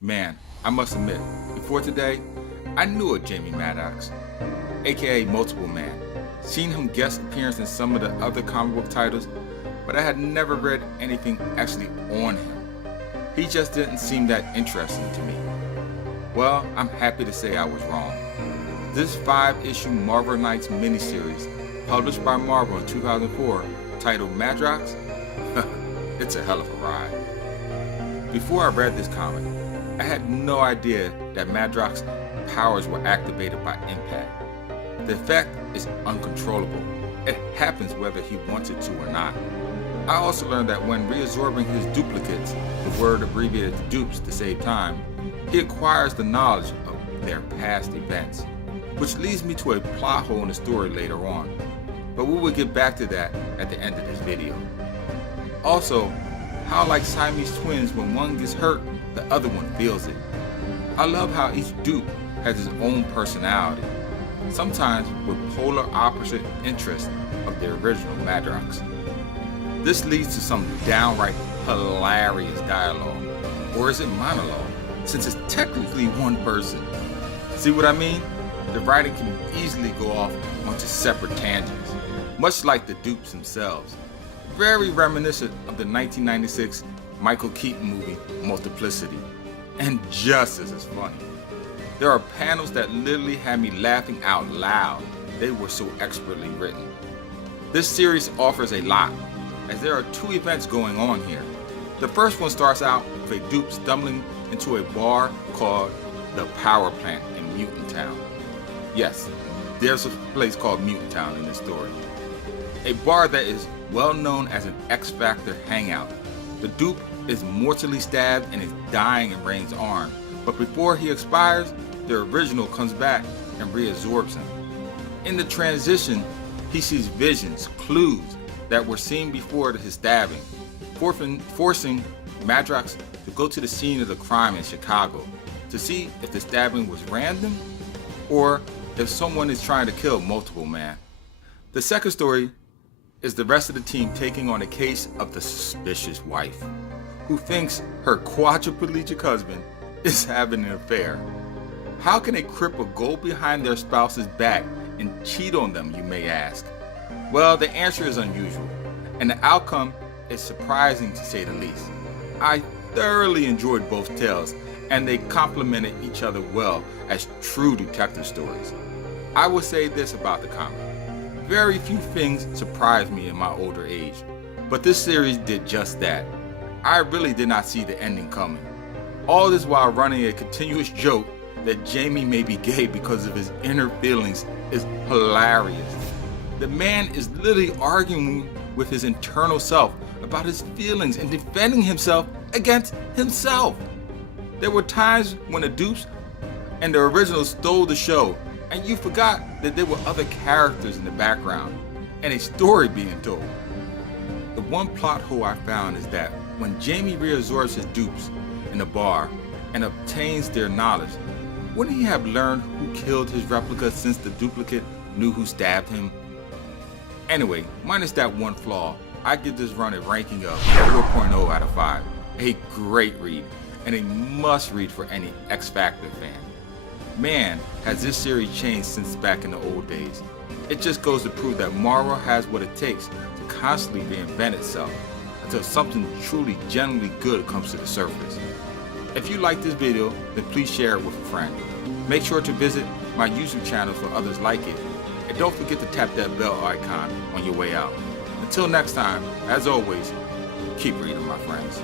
Man, I must admit, before today, I knew of Jamie Madrox, aka Multiple Man, seen him guest appearance in some of the other comic book titles, but I had never read anything actually on him. He just didn't seem that interesting to me. Well, I'm happy to say I was wrong. This 5-issue Marvel Knights miniseries, published by Marvel in 2004, titled Madrox, it's a hell of a ride. Before I read this comic, I had no idea that Madrox's powers were activated by impact. The effect is uncontrollable. It happens whether he wants it to or not. I also learned that when reabsorbing his duplicates, the word abbreviated to dupes to save time, he acquires the knowledge of their past events, which leads me to a plot hole in the story later on. But we will get back to that at the end of this video. Also, how like Siamese twins, when one gets hurt, the other one feels it. I love how each dupe has his own personality, sometimes with polar opposite interests of the original Madrox. This leads to some downright hilarious dialogue, or is it monologue, since it's technically one person. See what I mean? The writing can easily go off onto separate tangents, much like the dupes themselves. Very reminiscent of the 1996 Michael Keaton movie Multiplicity, and just as funny. There are panels that literally had me laughing out loud. They were so expertly written. This series offers a lot, as there are 2 events going on here. The first one starts out with a dupe stumbling into a bar called the Power Plant in Mutant Town. Yes, there's a place called Mutant Town in this story. A bar that is well known as an X Factor hangout. The dupe is mortally stabbed and is dying in Rain's arm, but before he expires, the original comes back and reabsorbs him. In the transition, he sees visions, clues that were seen before his stabbing, forcing Madrox to go to the scene of the crime in Chicago to see if the stabbing was random or if someone is trying to kill Multiple Man. The second story is the rest of the team taking on the case of the suspicious wife, who thinks her quadriplegic husband is having an affair. How can a cripple go behind their spouse's back and cheat on them, you may ask? Well, the answer is unusual, and the outcome is surprising to say the least. I thoroughly enjoyed both tales, and they complemented each other well as true detective stories. I will say this about the comic. Very few things surprised me in my older age, but this series did just that. I really did not see the ending coming. All this while running a continuous joke that Jamie may be gay because of his inner feelings is hilarious. The man is literally arguing with his internal self about his feelings and defending himself against himself. There were times when the dupes and the originals stole the show, and you forgot that there were other characters in the background and a story being told. The one plot hole I found is that when Jamie reabsorbs his dupes in a bar and obtains their knowledge, wouldn't he have learned who killed his replica since the duplicate knew who stabbed him? Anyway, minus that one flaw, I give this run a ranking of 4.0 out of 5. A great read, and a must read for any X Factor fan. Man, has this series changed since back in the old days. It just goes to prove that Marvel has what it takes to constantly reinvent itself until something truly genuinely good comes to the surface. If you like this video, then please share it with a friend. Make sure to visit my YouTube channel for others like it. And don't forget to tap that bell icon on your way out. Until next time, as always, keep reading, my friends.